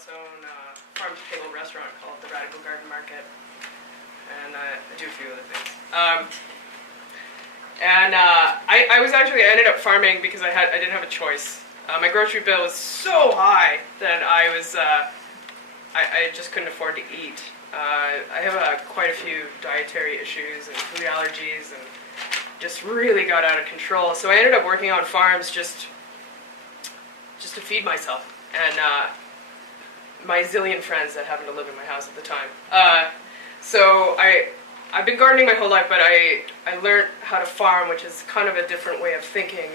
also own a farm-to-table restaurant called the Radical Garden Market, and I do a few other things. I ended up farming because I didn't have a choice. My grocery bill was so high that I just couldn't afford to eat. I have quite a few dietary issues and food allergies, and just really got out of control. So I ended up working on farms just to feed myself and my zillion friends that happened to live in my house at the time. So I've been gardening my whole life, but I learned how to farm, which is kind of a different way of thinking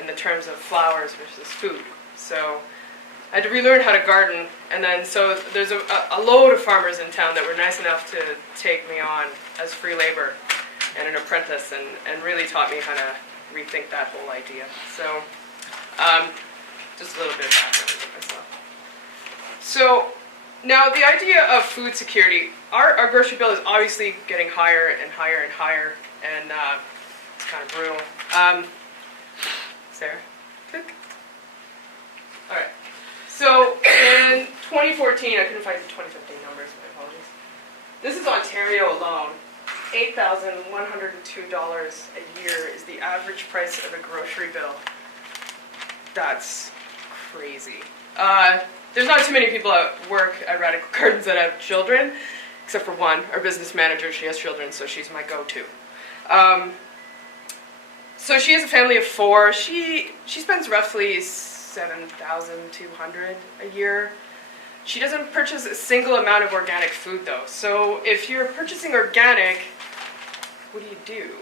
in the terms of flowers versus food. So I had to relearn how to garden, and then so there's a load of farmers in town that were nice enough to take me on as free labor and an apprentice, and really taught me how to rethink that whole idea. So just a little bit of background about myself. So now the idea of food security, our grocery bill is obviously getting higher and higher and higher, and it's kind of brutal. Sarah? Click. All right. So in 2014, I couldn't find the 2015 numbers, my apologies. This is Ontario alone. $8,102 a year is the average price of a grocery bill. That's crazy. There's not too many people at work at Radical Gardens that have children, except for one, our business manager. She has children, so she's my go-to. So she has a family of 4. She spends roughly $7,200 a year. She doesn't purchase a single amount of organic food, though. So if you're purchasing organic, what do?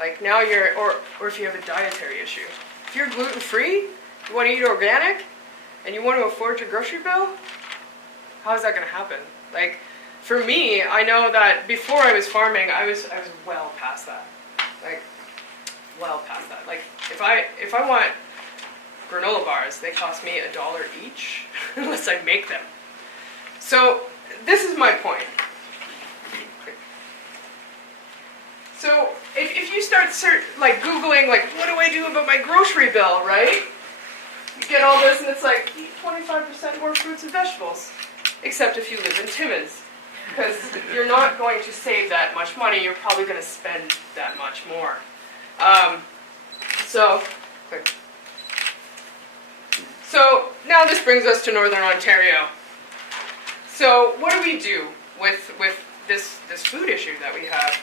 Like now or if you have a dietary issue. If you're gluten-free, you want to eat organic, and you want to afford your grocery bill, how is that going to happen? Like, for me, I know that before I was farming, I was well past that. Like, well past that. Like, if I want granola bars, they cost me $1 each, unless I make them. So, this is my point. So, if you start Googling, what do I do about my grocery bill, right? You get all this, and it's like, eat 25% more fruits and vegetables. Except if you live in Timmins. Because you're not going to save that much money, you're probably going to spend that much more. So now this brings us to Northern Ontario. So what do we do with this food issue that we have?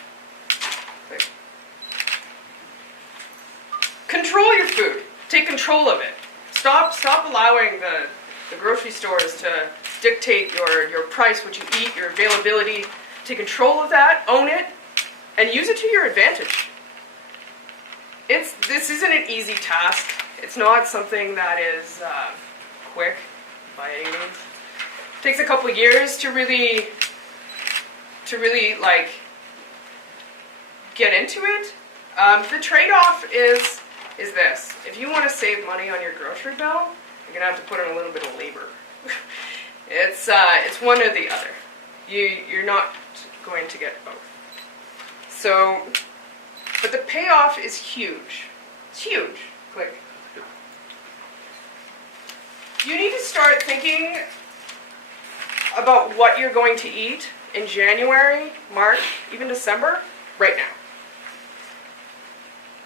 Control your food. Take control of it. Stop allowing the grocery stores to dictate your price, what you eat, your availability. Take control of that, own it, and use it to your advantage. This isn't an easy task. It's not something that is quick by any means. It takes a couple of years to really get into it. The trade-off is this. If you want to save money on your grocery bill, you're going to have to put in a little bit of labor. It's one or the other. You're not going to get both. So, but the payoff is huge. It's huge. Click. You need to start thinking about what you're going to eat in January, March, even December, right now.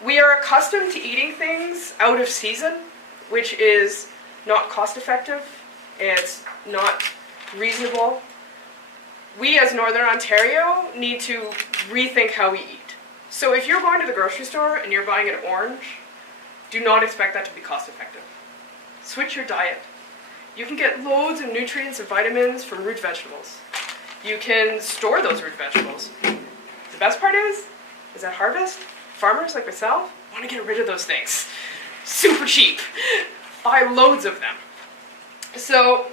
We are accustomed to eating things out of season, which is not cost effective, it's not reasonable. We as Northern Ontario need to rethink how we eat. So if you're going to the grocery store and you're buying an orange, do not expect that to be cost effective. Switch your diet. You can get loads of nutrients and vitamins from root vegetables. You can store those root vegetables. The best part is at harvest, farmers like myself want to get rid of those things. Super cheap. Buy loads of them. So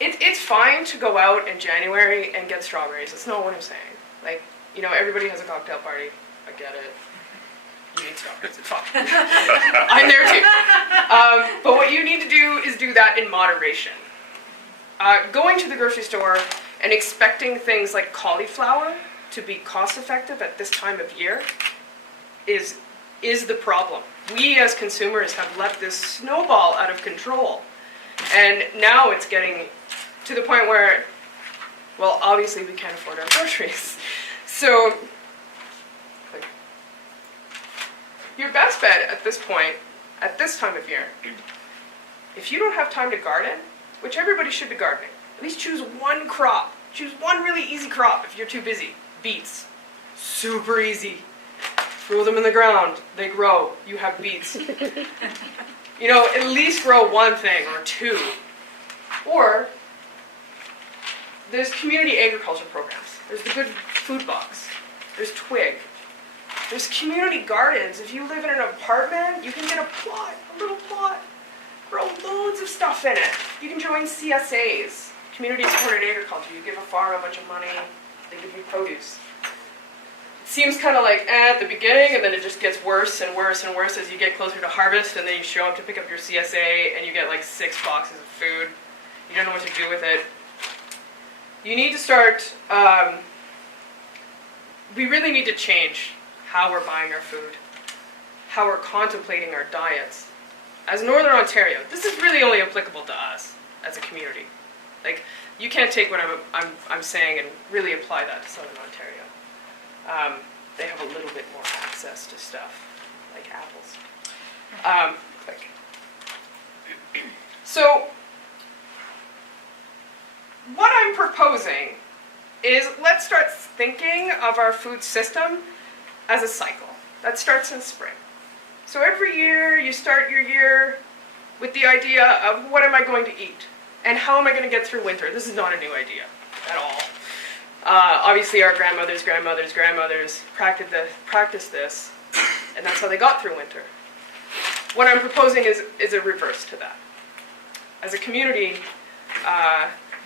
it's fine to go out in January and get strawberries. That's not what I'm saying. Everybody has a cocktail party. I get it. You need strawberries. It's fine. I'm there too. But what you need to do is do that in moderation. Going to the grocery store and expecting things like cauliflower to be cost effective at this time of year is the problem. We as consumers have let this snowball out of control. And now it's getting to the point where, well, obviously we can't afford our groceries. So your best bet at this point, at this time of year, if you don't have time to garden, which everybody should be gardening, at least choose one crop. Choose one really easy crop if you're too busy. Beets. Super easy. Throw them in the ground. They grow. You have beets. You know, at least grow one thing or two. Or there's community agriculture programs. There's the Good Food Box. There's Twig. There's community gardens. If you live in an apartment, you can get a plot, a little plot. Grow loads of stuff in it. You can join CSAs, community supported agriculture. You give a farm a bunch of money, they give you produce. It seems kind of like at the beginning, and then it just gets worse and worse and worse as you get closer to harvest, and then you show up to pick up your CSA and you get like 6 boxes of food. You don't know what to do with it. You need to start, we really need to change how we're buying our food, how we're contemplating our diets. As Northern Ontario, this is really only applicable to us as a community. Like, you can't take what I'm saying and really apply that to Southern Ontario. They have a little bit more access to stuff, like apples. So, what I'm proposing is let's start thinking of our food system as a cycle. That starts in spring. So every year you start your year with the idea of what am I going to eat and how am I going to get through winter. This is not a new idea at all. Obviously our grandmothers practiced this, and that's how they got through winter. What I'm proposing is a reverse to that. As a community,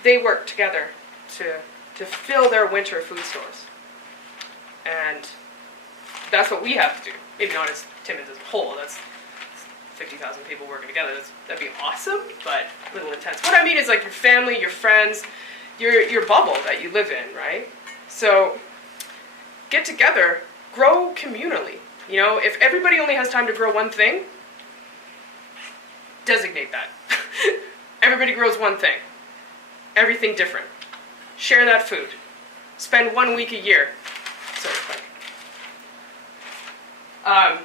they work together to fill their winter food stores. And that's what we have to do. Maybe not as Timmins as a whole. That's 50,000 people working together. That'd be awesome, but a little intense. What I mean is like your family, your friends, your bubble that you live in, right? So get together, grow communally. You know, if everybody only has time to grow one thing, designate that. Everybody grows one thing. Everything different. Share that food. Spend 1 week a year. Sorry, Frank. I'll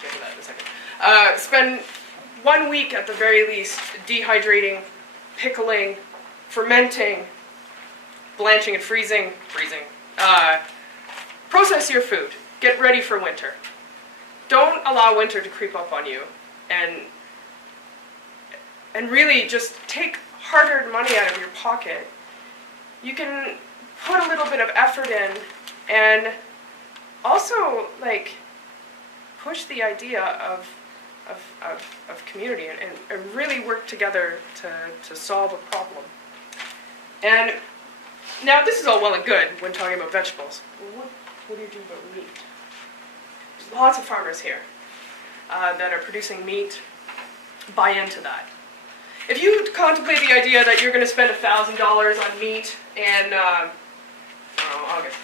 get to that in a second. Spend 1 week at the very least dehydrating, pickling, fermenting, blanching and freezing. Process your food. Get ready for winter. Don't allow winter to creep up on you, and really just take hard-earned money out of your pocket. You can put a little bit of effort in, and also like push the idea of community and really work together to solve a problem. And now this is all well and good when talking about vegetables. Well, what do you do about meat? There's lots of farmers here that are producing meat. Buy into that. If you contemplate the idea that you're going to spend $1,000 on meat in August,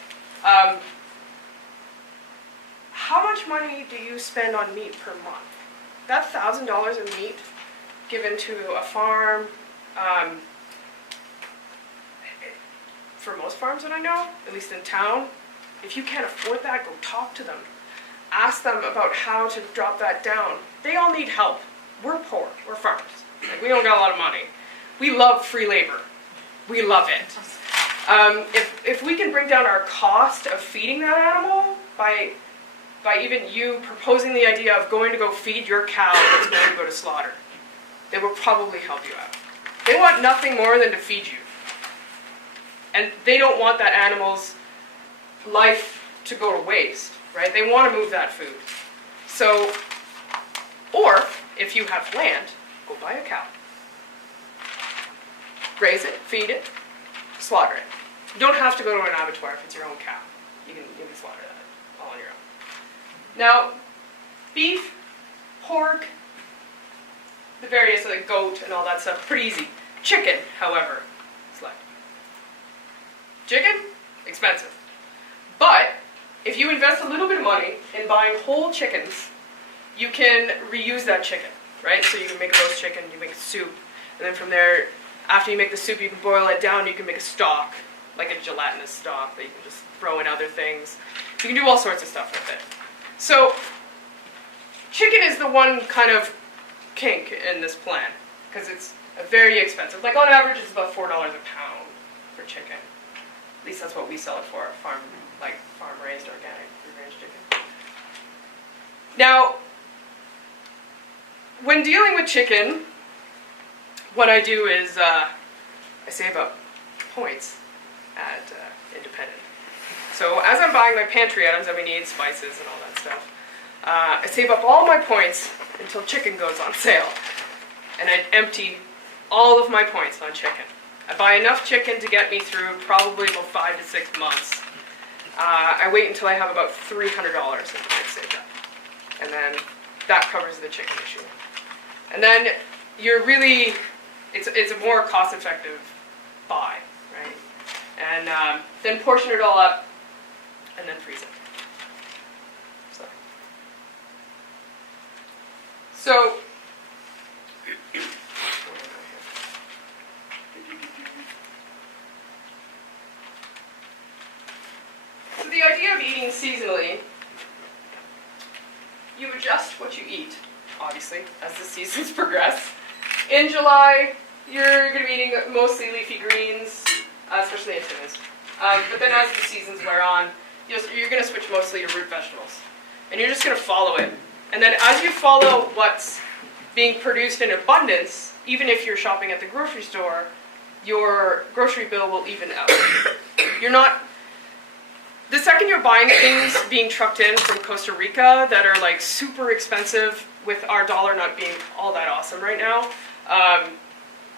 how much money do you spend on meat per month? That $1,000 of meat given to a farm, for most farms that I know, at least in town, if you can't afford that, go talk to them. Ask them about how to drop that down. They all need help. We're poor. We're farmers. Like, we don't got a lot of money. We love free labor. We love it. If we can bring down our cost of feeding that animal by even you proposing the idea of going to go feed your cow that's going to go to slaughter, they will probably help you out. They want nothing more than to feed you. And they don't want that animal's life to go to waste, right? They want to move that food. So, or if you have land, go buy a cow. Raise it, feed it, slaughter it. You don't have to go to an abattoir if it's your own cow. You can slaughter that all on your own. Now, beef, pork, the various like goat and all that stuff, pretty easy. Chicken, however, is like chicken, expensive. But if you invest a little bit of money in buying whole chickens, you can reuse that chicken. right? So you can make a roast chicken, you make a soup, and then from there, after you make the soup, you can boil it down, you can make a stock, like a gelatinous stock that you can just throw in other things. You can do all sorts of stuff with it. So chicken is the one kind of kink in this plan, because it's very expensive. Like on average, it's about $4 a pound for chicken. At least that's what we sell it for, farm-raised, organic, free-range chicken. Now, when dealing with chicken, what I do is I save up points at Independent. So as I'm buying my pantry items that we need, spices and all that stuff, I save up all my points until chicken goes on sale. And I empty all of my points on chicken. I buy enough chicken to get me through probably about 5 to 6 months. I wait until I have about $300 in points saved up. And then that covers the chicken issue. And then you're really, it's a more cost-effective buy, right? And then portion it all up and then freeze it. So the idea of eating seasonally, you adjust what you eat, obviously, as the seasons progress. In July, you're going to be eating mostly leafy greens, especially in Timmins. But then as the seasons wear on, you're going to switch mostly to root vegetables. And you're just going to follow it. And then as you follow what's being produced in abundance, even if you're shopping at the grocery store, your grocery bill will even out. The second you're buying things being trucked in from Costa Rica that are like super expensive, with our dollar not being all that awesome right now,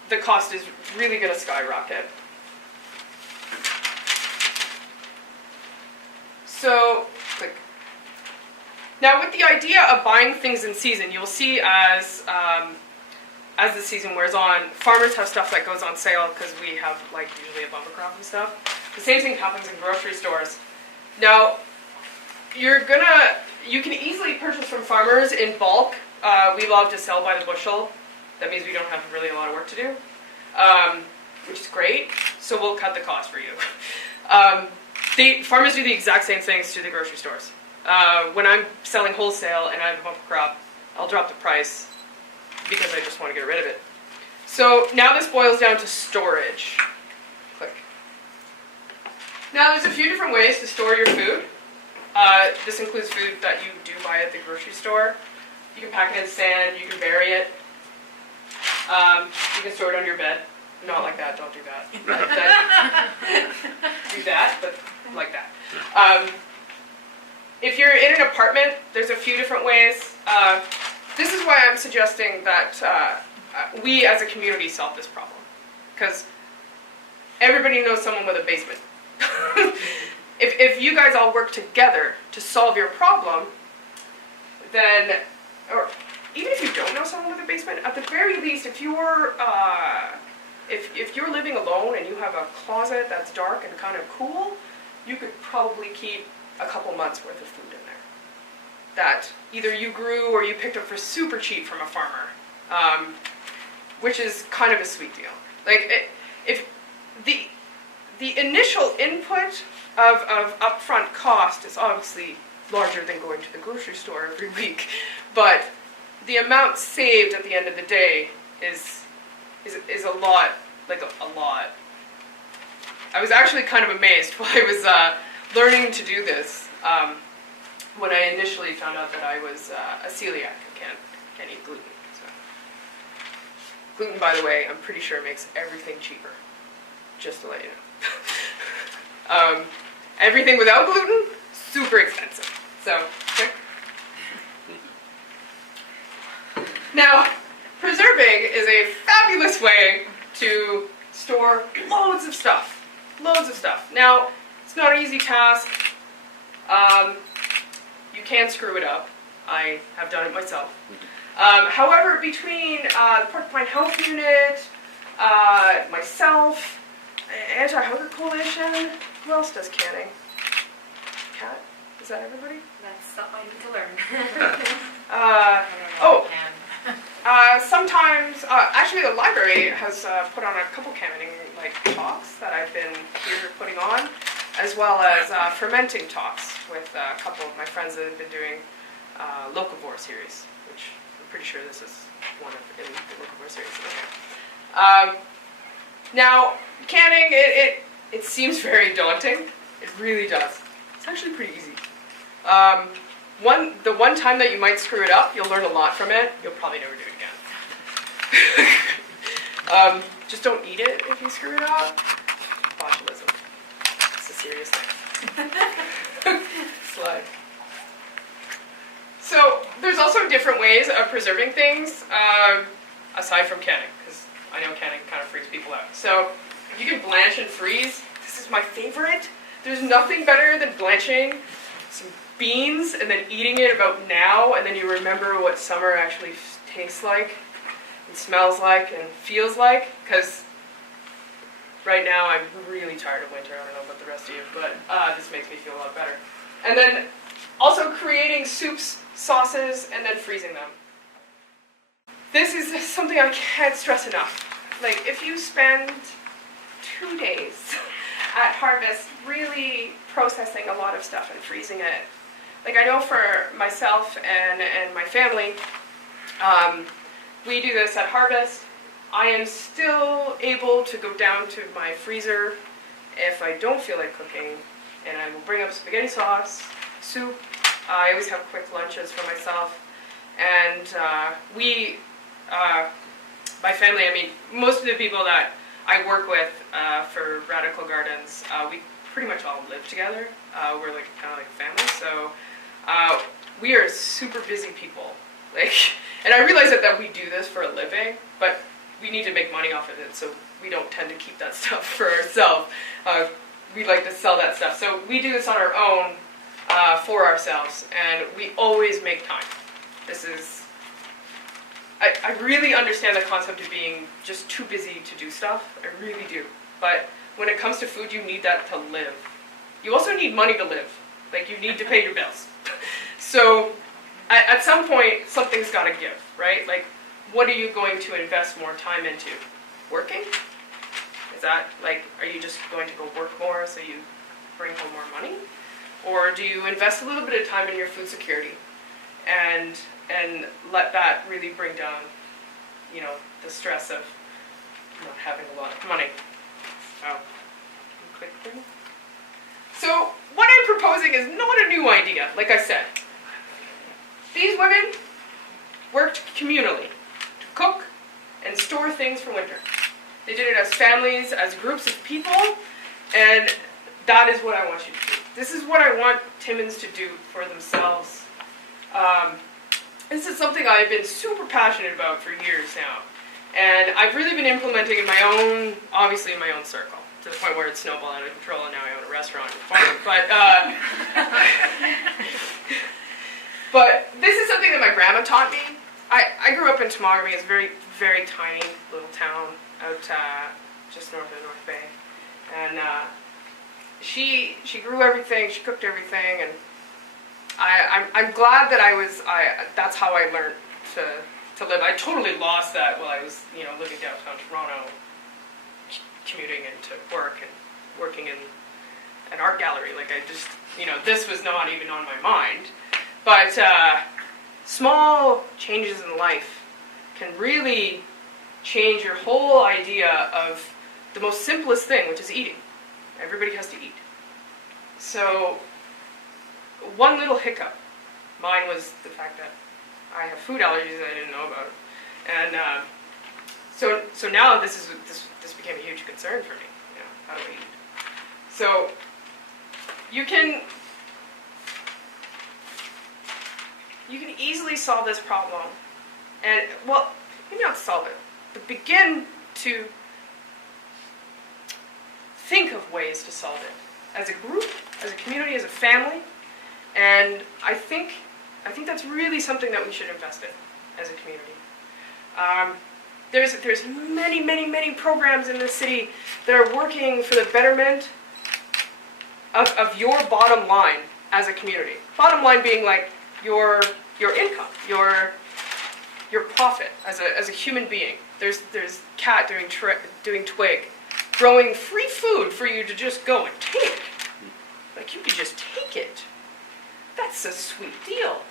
the cost is really going to skyrocket. So, click. Now, with the idea of buying things in season, you'll see as the season wears on, farmers have stuff that goes on sale because we have like usually a bumper crop and stuff. The same thing happens in grocery stores. Now, you can easily purchase from farmers in bulk. We love to sell by the bushel. That means we don't have really a lot of work to do, which is great. So we'll cut the cost for you. Farmers do the exact same things to the grocery stores. When I'm selling wholesale and I have a bumper crop, I'll drop the price because I just want to get rid of it. So now this boils down to storage. Click. Now there's a few different ways to store your food. This includes food that you do buy at the grocery store. You can pack it in sand, you can bury it. You can store it under your bed. Not like that, don't do that. Do that, but like that. If you're in an apartment, there's a few different ways. This is why I'm suggesting that we as a community solve this problem. Because everybody knows someone with a basement. If you guys all work together to solve your problem, then, or even if you don't know someone with a basement, at the very least, if you're living alone and you have a closet that's dark and kind of cool, you could probably keep a couple months worth of food in there that either you grew or you picked up for super cheap from a farmer, which is kind of a sweet deal. Like, if the initial input of upfront cost is obviously larger than going to the grocery store every week, but the amount saved at the end of the day is a lot, like a lot. I was actually kind of amazed while I was learning to do this when I initially found out that I was a celiac. I can't eat gluten. So. Gluten, by the way, I'm pretty sure makes everything cheaper. Just to let you know. Everything without gluten, super expensive. So, okay. Now, preserving is a fabulous way to store loads of stuff. Loads of stuff. Now, it's not an easy task. You can screw it up. I have done it myself. However, between the Porcupine Health Unit, myself, Anti-Hunger Coalition, who else does canning? Kat? Is that everybody? That's stuff I need to learn. sometimes, actually the library has put on a couple canning talks that I've been here putting on, as well as fermenting talks with a couple of my friends that have been doing locavore series, which I'm pretty sure this is one of in the locavore series. Okay. Now, canning, it seems very daunting. It really does. It's actually pretty easy. The one time that you might screw it up, you'll learn a lot from it. You'll probably never do it again. Just don't eat it if you screw it up. Botulism. It's a serious thing. Slide. So there's also different ways of preserving things aside from canning, because I know canning kind of freaks people out. So you can blanch and freeze. This is my favorite. There's nothing better than blanching some beans and then eating it about now, and then you remember what summer actually tastes like and smells like and feels like, because right now I'm really tired of winter. I don't know about the rest of you, but this makes me feel a lot better. And then also creating soups, sauces, and then freezing them. This is something I can't stress enough. Like, if you spend 2 days at harvest really processing a lot of stuff and freezing it. Like, I know for myself and my family, we do this at harvest. I am still able to go down to my freezer if I don't feel like cooking, and I will bring up spaghetti sauce, soup. I always have quick lunches for myself. And my family, I mean, most of the people that I work with for Radical Gardens, we pretty much all live together. We're like kind of like family, so we are super busy people. Like, and I realize that we do this for a living, but we need to make money off of it, so we don't tend to keep that stuff for ourselves. We like to sell that stuff, so we do this on our own for ourselves, and we always make time. This is. I really understand the concept of being just too busy to do stuff. I really do. But when it comes to food, you need that to live. You also need money to live. Like, you need to pay your bills. So at some point, something's got to give, right? Like, what are you going to invest more time into? Working? Is that, like, are you just going to go work more so you bring home more money? Or do you invest a little bit of time in your food security and let that really bring down, you know, the stress of not having a lot of money? Oh, quick thing. So what I'm proposing is not a new idea, like I said. These women worked communally to cook and store things for winter. They did it as families, as groups of people, and that is what I want you to do. This is what I want Timmins to do for themselves. This is something I've been super passionate about for years now. And I've really been implementing in my own, obviously in my own circle, to the point where it's snowballed out of control and now I own a restaurant. But this is something that my grandma taught me. I grew up in Temagami. It's a very, very tiny little town out just north of North Bay. And she grew everything, she cooked everything, and I'm glad that that's how I learned to live. I totally lost that while I was, living downtown Toronto, commuting into work and working in an art gallery. Like, I just, this was not even on my mind. But small changes in life can really change your whole idea of the most simplest thing, which is eating. Everybody has to eat. So one little hiccup, mine was the fact that I have food allergies that I didn't know about, and so now this became a huge concern for me. How do I eat? So you can easily solve this problem, and well, maybe not solve it, but begin to think of ways to solve it as a group, as a community, as a family. And I think that's really something that we should invest in as a community. There's many programs in this city that are working for the betterment of your bottom line as a community. Bottom line being like your income, your your profit as a human being. There's Kat doing twig, growing free food for you to just go and take. Like, you could just take it. That's a sweet deal.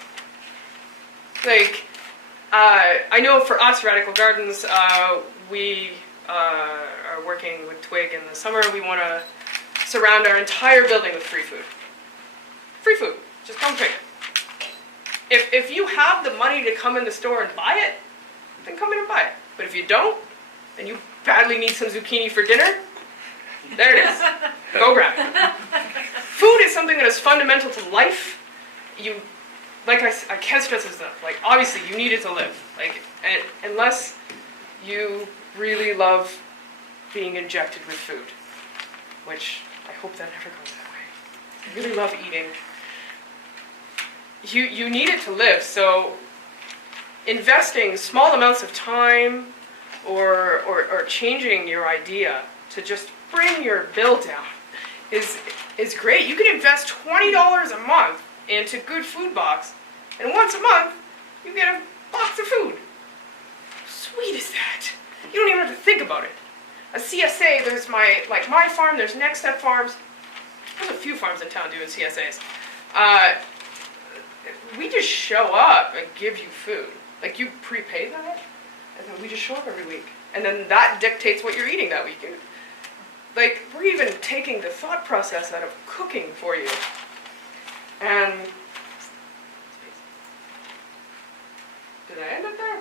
Like, I know for us, Radical Gardens, we are working with Twig in the summer. We want to surround our entire building with free food. Free food. Just come take it. If you have the money to come in the store and buy it, then come in and buy it. But if you don't, and you badly need some zucchini for dinner, there it is. Go grab it. Food is something that is fundamental to life. Like I can't stress this enough. Like, obviously, you need it to live. Like, and unless you really love being injected with food, which I hope that never goes that way. I really love eating. You need it to live. So, investing small amounts of time or changing your idea to just bring your bill down is great. You can invest $20 a month into Good Food Box, and once a month you get a box of food. Sweet is that? You don't even have to think about it. A CSA, there's my farm, there's Next Step Farms. There's a few farms in town doing CSAs. We just show up and give you food. Like, you prepay that, and then we just show up every week. And then that dictates what you're eating that week. Like, we're even taking the thought process out of cooking for you. And did I end it there?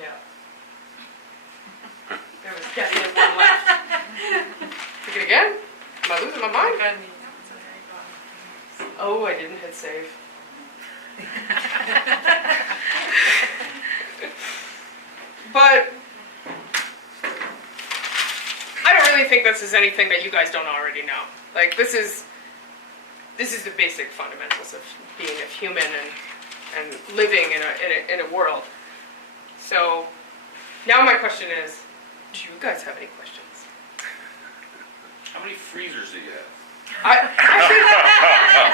Yeah. There was definitely one left. Pick it again? Am I losing my mind? Oh, I didn't hit save. But I don't really think this is anything that you guys don't already know. Like, this is the basic fundamentals of being a human and living in a world. So now my question is, do you guys have any questions? How many freezers do you have?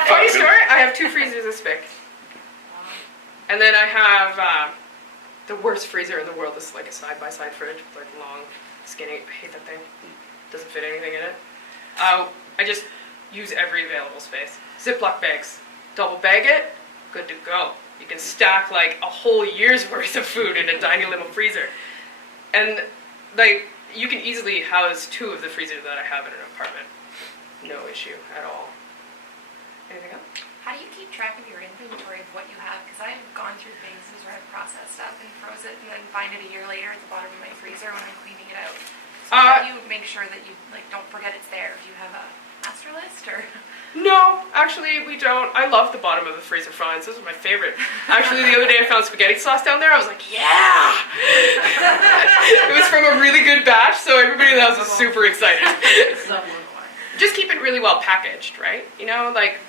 Funny story, I have 2 freezers this big. And then I have the worst freezer in the world. This is like a side-by-side fridge with like long, skinny, I hate that thing. Doesn't fit anything in it. I just use every available space. Ziploc bags. Double bag it, good to go. You can stack like a whole year's worth of food in a tiny little freezer. And like, you can easily house 2 of the freezers that I have in an apartment. No issue at all. Anything else? How do you keep track of your inventory of what you have? Because I've gone through phases where I've processed stuff and froze it and then find it a year later at the bottom of my freezer when I'm cleaning it out. So how do you make sure that you don't forget it's there? Do you have a master list or? No, actually we don't. I love the bottom of the freezer finds. This is my favorite. Actually, the other day I found spaghetti sauce down there. I was like, yeah! It was from a really good batch, so everybody in the house was super excited. Just keep it really well packaged, right? You know, like,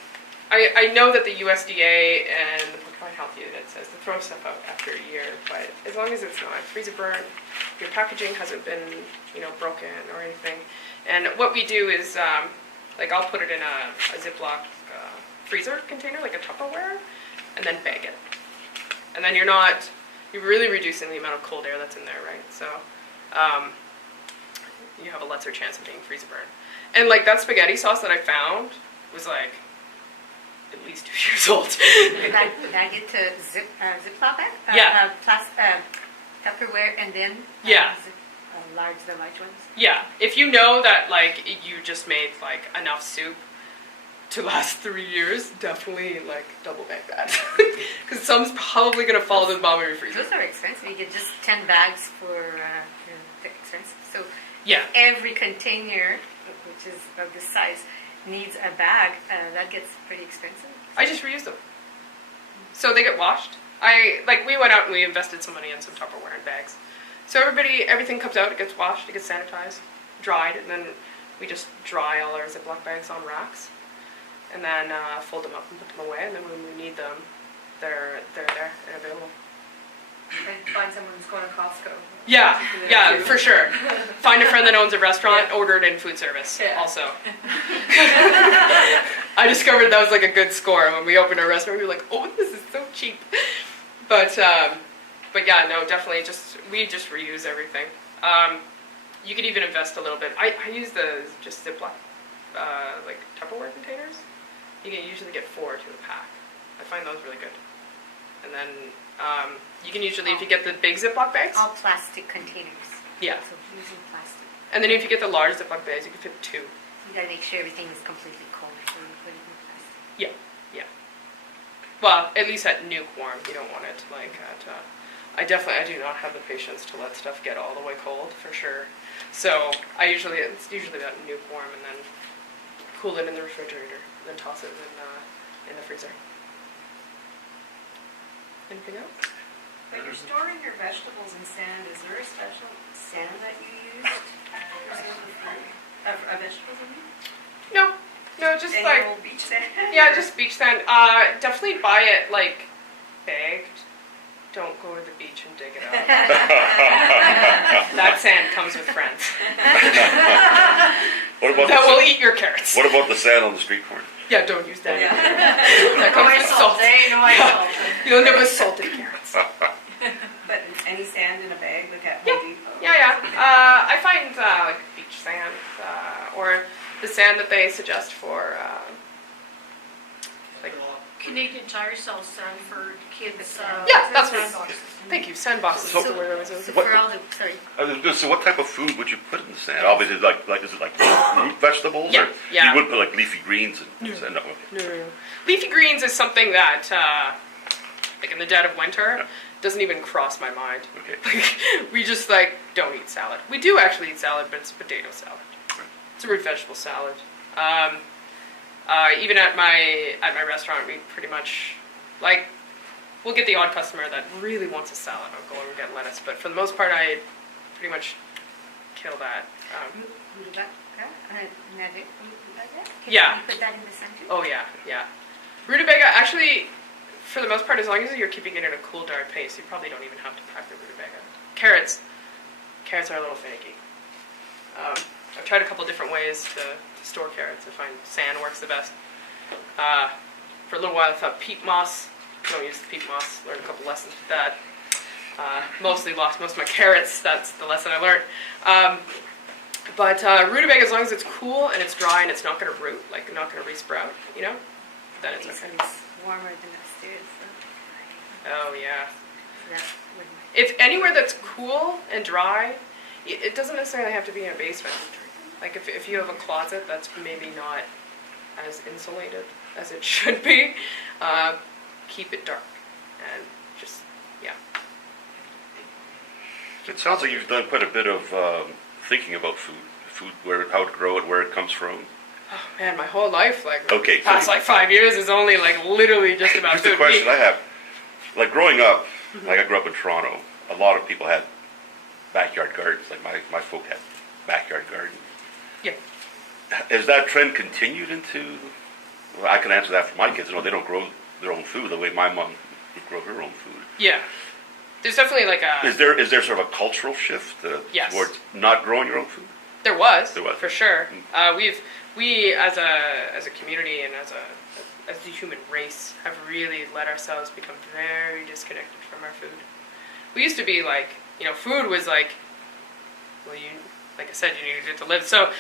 I know that the USDA and the Provide Health Unit says to throw stuff out after a year, but as long as it's not freezer burn, your packaging hasn't been, broken or anything. And what we do is, I'll put it in a Ziploc freezer container, like a Tupperware, and then bag it. And then you're really reducing the amount of cold air that's in there, right? So you have a lesser chance of being freezer burned. And like that spaghetti sauce that I found was like at least 2 years old. Bag it to Ziploc bag? Yeah. Tupperware and then yeah. The large ones? Yeah. If you know that like you just made like enough soup to last 3 years, definitely like double bag that. Because some's probably going to fall to the bottom of your freezer. Those are expensive. You get just 10 bags for expensive. So yeah. Every container, which is of this size, needs a bag. That gets pretty expensive. I just reuse them. So they get washed. We went out and we invested some money in some Tupperware and bags. So everything comes out, it gets washed, it gets sanitized, dried, and then we just dry all our Ziploc bags on racks, and then fold them up and put them away, and then when we need them, they're there and available. And find someone who's going to Costco. Yeah, for sure. Find a friend that owns a restaurant, order it in food service also. I discovered that was like a good score when we opened our restaurant. We were like, oh, this is so cheap. But But yeah, no, definitely we just reuse everything. You could even invest a little bit. I use the just Ziploc, like Tupperware containers. You can usually get 4 to a pack. I find those really good. And then you can usually, if you get the big Ziploc bags. All plastic containers. Yeah. So using plastic. And then if you get the large Ziploc bags, you can fit 2. You gotta make sure everything is completely cold before you put it in plastic. Yeah, yeah. Well, at least at nuke warm, you don't want it like at. I do not have the patience to let stuff get all the way cold for sure. So it's usually about nuke warm, and then cool it in the refrigerator, then toss it in the freezer. Anything else? When you're storing your vegetables in sand, is there a special sand that you use to preserve the food? Vegetables, I mean? No, just Any like old beach sand? yeah, just beach sand. Definitely buy it like bagged. Don't go to the beach and dig it up. That sand comes with friends. What about That will eat your carrots. What about the sand on the street corner? Yeah, don't use that. Yeah. That No, comes I with salt. salt. No, I Yeah. salt. You'll never salted carrots. But any sand in a bag, like at Yeah. Home Depot? Yeah. I find like beach sand or the sand that they suggest for like. Canadian Tire sells sand for kids. Yeah, that's what. sandboxes. Thank you. Sandboxes So- is the word I was So using. What- for all the, sorry, So what type of food would you put in the sand? Obviously, is it like root vegetables? Yeah, Or yeah. You wouldn't put like leafy greens in sand? No, okay. No. Leafy greens is something that, like in the dead of winter, doesn't even cross my mind. Okay. We just don't eat salad. We do actually eat salad, but it's potato salad. It's a root vegetable salad. Even at my restaurant, we pretty much we'll get the odd customer that really wants a salad. I'll go and get lettuce, but for the most part, I pretty much kill that. rutabaga, rutabaga? Can Yeah. you put that in the center? Oh yeah. Rutabaga, actually, for the most part, as long as you're keeping it in a cool, dark pace, you probably don't even have to pack the rutabaga. Carrots are a little finicky. I've tried a couple different ways to store carrots. I find sand works the best. For a little while, I thought peat moss. Don't use the peat moss. Learned a couple lessons with that. Mostly lost most of my carrots. That's the lesson I learned. But rutabaga, as long as it's cool and it's dry and it's not going to root, like not going to resprout, then it's okay. It's warmer than upstairs, so Oh yeah. that wouldn't. If anywhere that's cool and dry, it doesn't necessarily have to be in a basement. Like if you have a closet that's maybe not as insulated as it should be, keep it dark and just, yeah. It sounds like you've done quite a bit of thinking about food, how to grow it, where it comes from. Oh man, my whole life, Okay, the past 5 years is only literally just about Here's the food. question I have. Like growing up, like I grew up in Toronto, a lot of people had backyard gardens. Like my folk had backyard gardens. Yeah. Has that trend continued into? Well, I can answer that for my kids. They don't grow their own food the way my mom would grow her own food. Yeah. There's definitely Is there sort of a cultural shift Yes. towards not growing your own food? There was, There was. for sure. We as a community and as the human race have really let ourselves become very disconnected from our food. We used to be food was like I said, you needed to live. So,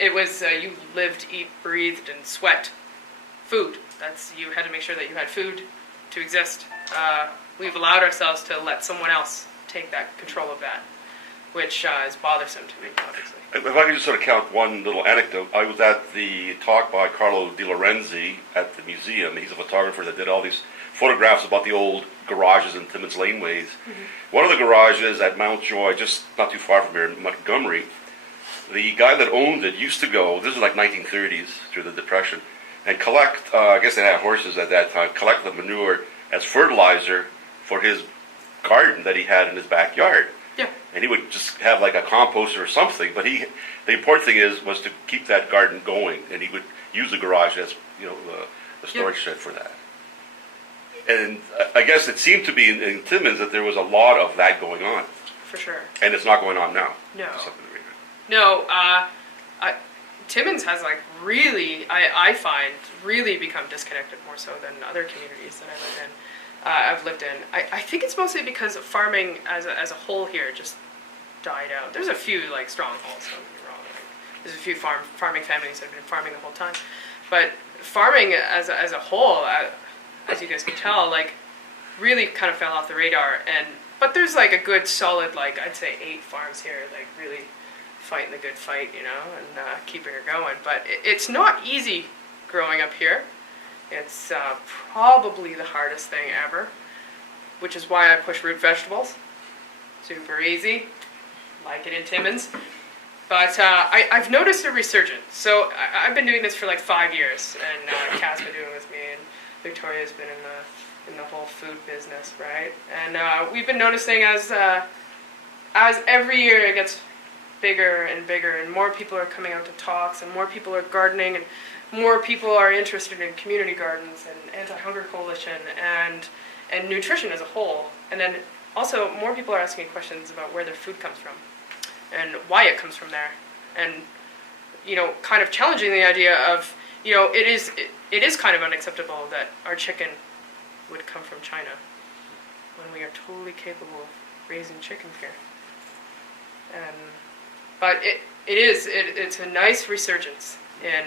it was you lived, eat, breathed, and sweat food. You had to make sure that you had food to exist. We've allowed ourselves to let someone else take that control of that, which is bothersome to me, obviously. If I could just sort of count one little anecdote, I was at the talk by Carlo Di Lorenzi at the museum. He's a photographer that did all these photographs about the old garages in Timmins laneways. Mm-hmm. One of the garages at Mount Joy, just not too far from here in Montgomery, the guy that owned it used to go, this is like 1930s through the Depression, and collect, I guess they had horses at that time, collect the manure as fertilizer for his garden that he had in his backyard. Yeah. And he would just have like a composter or something, but the important thing was to keep that garden going, and he would use the garage as, the storage shed for that. And I guess it seemed to be in Timmins that there was a lot of that going on. For sure. And it's not going on now. No. Something to read. No, Timmins has really, I find, really become disconnected more so than other communities that I live in. I've lived in. I think it's mostly because farming as a whole here just died out. There's a few like strongholds, don't get me wrong. Like, there's a few farming families that have been farming the whole time, but farming as a whole, as you guys can tell, like really kind of fell off the radar. But there's like a good solid, like I'd say 8 farms here, like really fighting the good fight, you know, and keeping her going. But it's not easy growing up here. It's probably the hardest thing ever, which is why I push root vegetables. Super easy, like it in Timmins. But I've noticed a resurgence. So I've been doing this for like 5 years, and Kat's been doing it with me, and Victoria's been in the whole food business, right? And we've been noticing as every year it gets bigger and bigger, and more people are coming out to talks, and more people are gardening, and more people are interested in community gardens and anti-hunger coalition and nutrition as a whole. And then also more people are asking questions about where their food comes from and why it comes from there. And, you know, kind of challenging the idea of, you know, it is kind of unacceptable that our chicken would come from China when we are totally capable of raising chickens here. But it's a nice resurgence in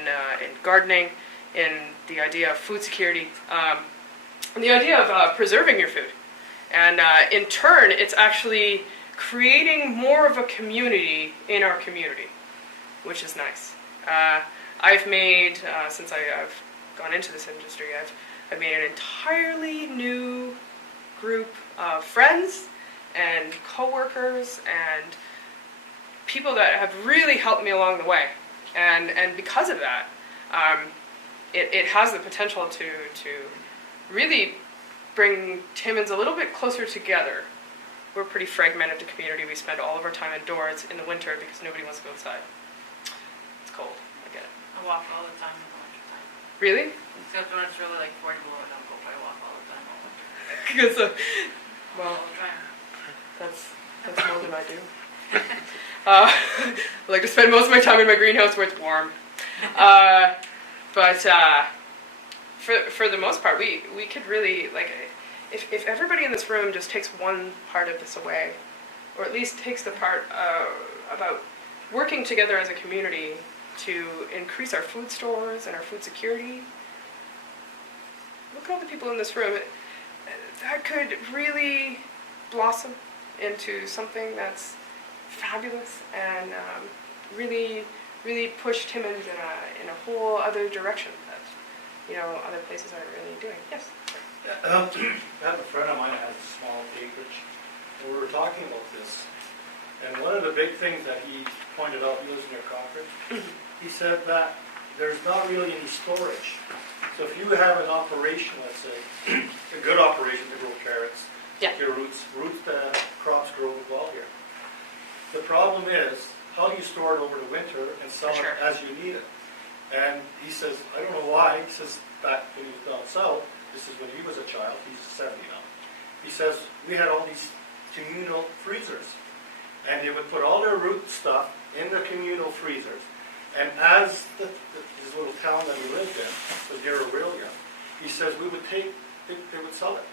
gardening, in the idea of food security, and the idea of preserving your food. And in turn, it's actually creating more of a community in our community, which is nice. I've made, since I've gone into this industry, I've made an entirely new group of friends and coworkers and people that have really helped me along the way. And because of that, it has the potential to really bring Timmins a little bit closer together. We're a pretty fragmented community. We spend all of our time indoors in the winter because nobody wants to go outside. It's cold. I get it. I walk all the time in the winter time. Really? Except when it's really like 40 below, I don't go. I walk all the time. Because well, All the time. that's more than I do. I like to spend most of my time in my greenhouse where it's warm. But for the most part, we could really, like, if everybody in this room just takes one part of this away, or at least takes the part about working together as a community to increase our food stores and our food security. Look at all the people in this room. That could really blossom into something that's fabulous and really push Timmins in a whole other direction that, you know, other places aren't really doing. Yes? I have a friend of mine that has a small acreage, and we were talking about this. And one of the big things that he pointed out, he was in your conference, he said that there's not really any storage. So if you have an operation, let's say, a good operation to grow carrots, Yeah. your roots crops grow well here. The problem is, how do you store it over the winter and sell Sure. it as you need it? And he says, I don't know why, he says back when he was down south, this is when he was a child, he's 70 now. He says, we had all these communal freezers. And they would put all their root stuff in the communal freezers. And as this little town that we lived in, was near Aurelia, he says we would they would sell it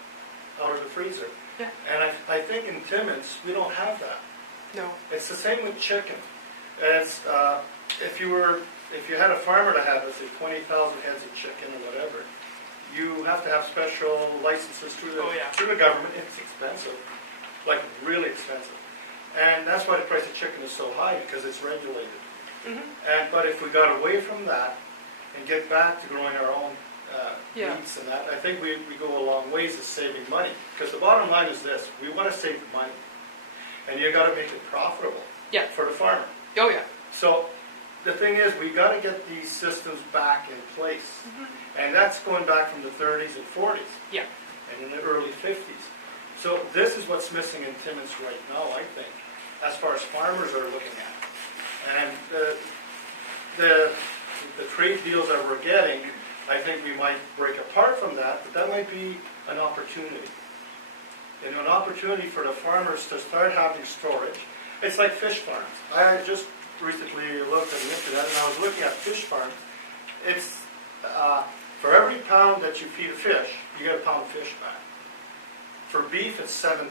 out of the freezer. Yeah. And I think in Timmins, we don't have that. No. It's the same with chicken. It's, if you had a farmer that had, let's say, 20,000 heads of chicken or whatever, you have to have special licenses through the government. It's expensive, like really expensive. And that's why the price of chicken is so high, because it's regulated. Mm-hmm. But if we got away from that and get back to growing our own Yeah. meats and that, I think we go a long ways to saving money. Because the bottom line is this, we want to save money. And you got to make it profitable Yeah. for the farmer. Oh, yeah. So the thing is, we got to get these systems back in place. And that's going back from the 30s and 40s. Yeah. And in the early 50s. So this is what's missing in Timmins right now, I think, as far as farmers are looking at. And the trade deals that we're getting, I think we might break apart from that, but that might be an opportunity. And an opportunity for the farmers to start having storage. It's like fish farms. I just recently looked at the internet and I was looking at fish farms. It's for every pound that you feed a fish, you get a pound of fish back. For beef, it's 7-1.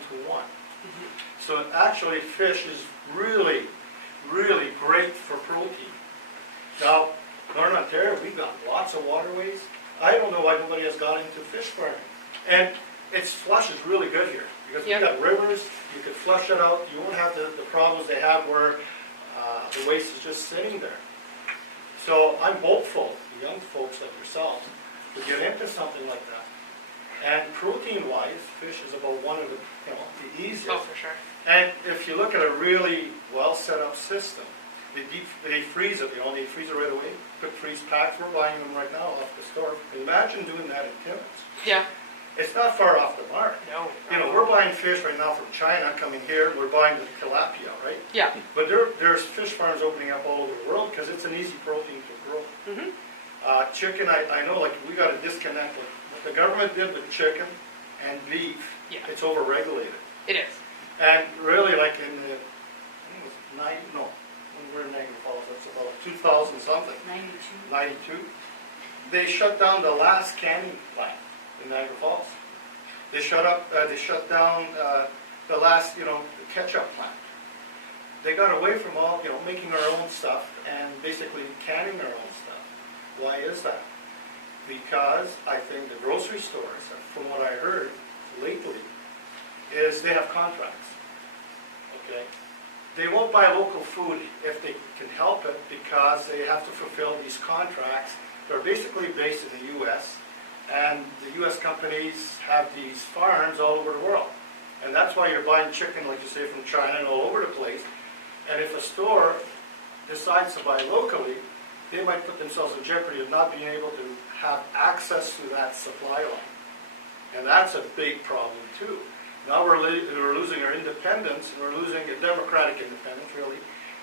So actually, fish is really, really great for protein. Now, Northern Ontario, we've got lots of waterways. I don't know why nobody has got into fish farming. And its flush is really good here, because we've got rivers, you could flush it out, you won't have the problems they have where the waste is just sitting there. So I'm hopeful, the young folks like yourselves, to get into something like that. And protein-wise, fish is about one of the easiest. Oh, for sure. And if you look at a really well set up system, they freeze it, they freeze it right away, quick freeze packs, we're buying them right now off the store. Imagine doing that in Timmins. Yeah. It's not far off the mark. No. You know, we're buying fish right now from China coming here, we're buying the tilapia, right? Yeah. But there's fish farms opening up all over the world because it's an easy protein to grow. Chicken, I know, like, we got to disconnect with what the government did with chicken and beef. Yeah. It's over-regulated. It is. And really, like in the, I think it was when we were in Niagara Falls, that's about 2000 something. 92. They shut down the last canning plant in Niagara Falls. They shut down the last, the ketchup plant. They got away from all, making our own stuff and basically canning our own stuff. Why is that? Because I think the grocery stores, from what I heard lately, is they have contracts. Okay? They won't buy local food if they can help it because they have to fulfill these contracts. They're basically based in the U.S. and the U.S. companies have these farms all over the world. And that's why you're buying chicken, like you say, from China and all over the place. And if a store decides to buy locally, they might put themselves in jeopardy of not being able to have access to that supply line. And that's a big problem too. Now we're losing our independence, and we're losing a democratic independence, really.